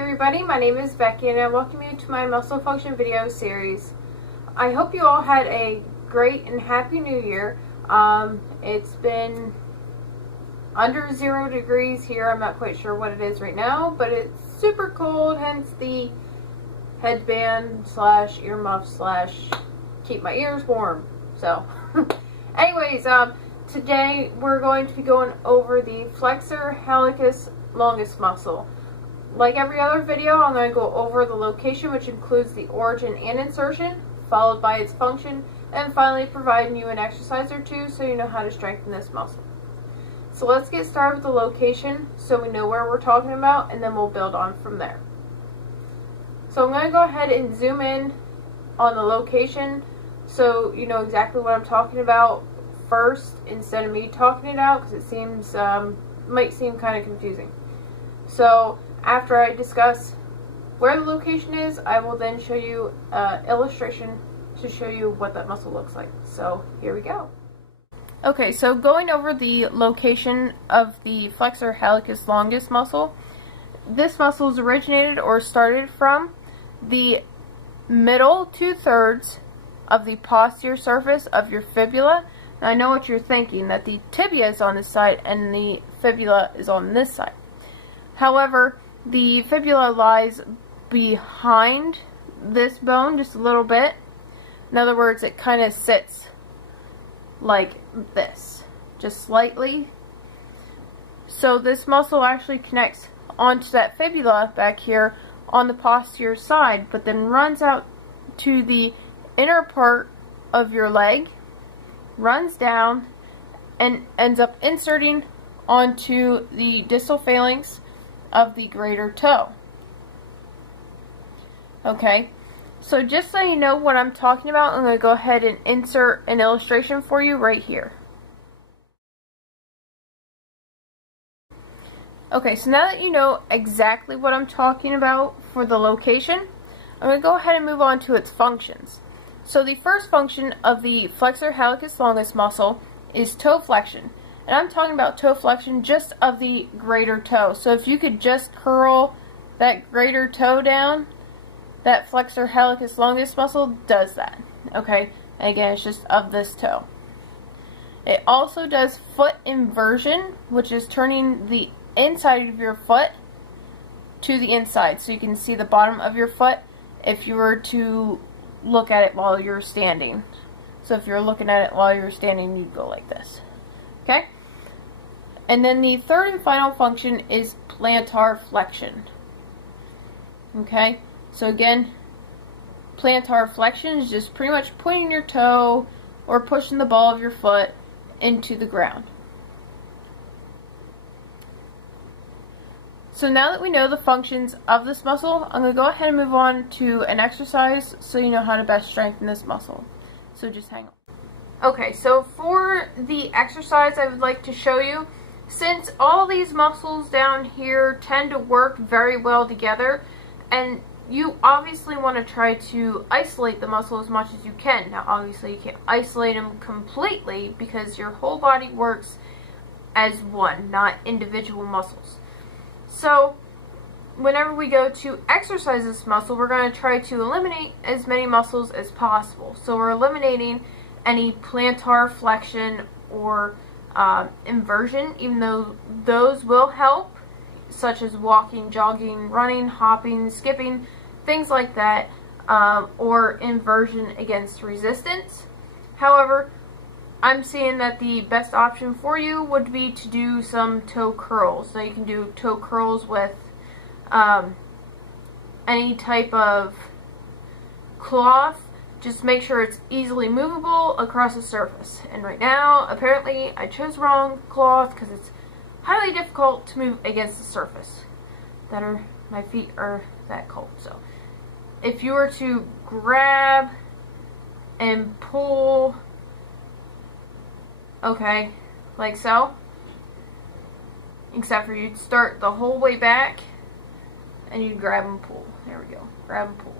Everybody, my name is Becky and I welcome you to my muscle function video series. I hope you all had a great and happy new year. It's been under 0 degrees here. I'm not quite sure what it is right now, but it's super cold, hence the headband slash earmuff slash keep my ears warm. So anyways, today we're going to be going over the Flexor Hallucis Longus muscle. Like every other video, I'm going to go over the location, which includes the origin and insertion, followed by its function, and finally providing you an exercise or two so you know how to strengthen this muscle. So let's get started with the location so we know where we're talking about, and then we'll build on from there. So I'm going to go ahead and zoom in on the location so you know exactly what I'm talking about first instead of me talking it out, because it seems might seem kind of confusing. So after I discuss where the location is, I will then show you an illustration to show you what that muscle looks like. So here we go. Okay, so going over the location of the Flexor Hallucis Longus muscle, this muscle is originated or started from the middle 2/3 of the posterior surface of your fibula. Now I know what you're thinking, that the tibia is on this side and the fibula is on this side. However, the fibula lies behind this bone just a little bit. In other words, it kind of sits like this, just slightly. So this muscle actually connects onto that fibula back here on the posterior side, but then runs out to the inner part of your leg, runs down, and ends up inserting onto the distal phalanx of the greater toe. Okay, so just so you know what I'm talking about, I'm going to go ahead and insert an illustration for you right here. Okay, so now that you know exactly what I'm talking about for the location, I'm going to go ahead and move on to its functions. So the first function of the Flexor Hallucis Longus muscle is toe flexion. And I'm talking about toe flexion just of the greater toe. So if you could just curl that greater toe down, that Flexor Hallucis Longus muscle does that. Okay, and again, it's just of this toe. It also does foot inversion, which is turning the inside of your foot to the inside. So you can see the bottom of your foot if you were to look at it while you're standing. So if you're looking at it while you're standing, you'd go like this. Okay? And then the third and final function is plantar flexion. Okay, so again, plantar flexion is just pretty much pointing your toe or pushing the ball of your foot into the ground. So now that we know the functions of this muscle, I'm going to go ahead and move on to an exercise so you know how to best strengthen this muscle. So just hang on. Okay, so for the exercise I would like to show you, since all these muscles down here tend to work very well together, and you obviously want to try to isolate the muscle as much as you can. Now obviously you can't isolate them completely because your whole body works as one, not individual muscles. So whenever we go to exercise this muscle, we're going to try to eliminate as many muscles as possible. So we're eliminating any plantar flexion or inversion, even though those will help, such as walking, jogging, running, hopping, skipping, things like that, or inversion against resistance. However, I'm seeing that the best option for you would be to do some toe curls. So you can do toe curls with any type of cloth. Just make sure it's easily movable across the surface. And right now, apparently, I chose wrong cloth because it's highly difficult to move against the surface. My feet are that cold. So if you were to grab and pull, okay, like so, except for you'd start the whole way back and you'd grab and pull. There we go. Grab and pull.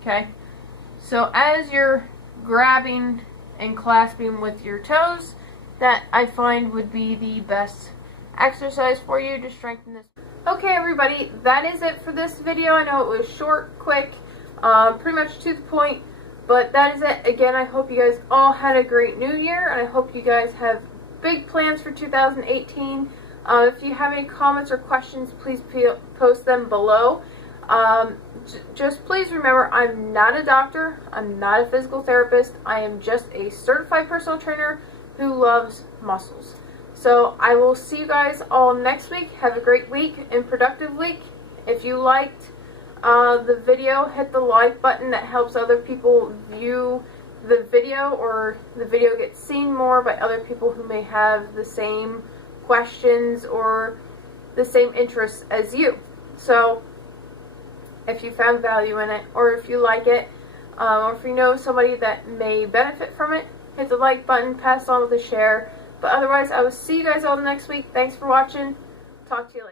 Okay, so as you're grabbing and clasping with your toes, that I find would be the best exercise for you to strengthen this. Okay everybody, that is it for this video. I know it was short, quick, pretty much to the point, but that is it. Again, I hope you guys all had a great new year, and I hope you guys have big plans for 2018. If you have any comments or questions, please post them below. Just please remember, I'm not a doctor, I'm not a physical therapist, I am just a certified personal trainer who loves muscles. So I will see you guys all next week. Have a great week and productive week. If you liked the video, hit the like button. That helps other people view the video, or the video gets seen more by other people who may have the same questions or the same interests as you. So if you found value in it, or if you like it, or if you know somebody that may benefit from it, hit the like button, pass on with a share. But otherwise, I will see you guys all next week. Thanks for watching. Talk to you later.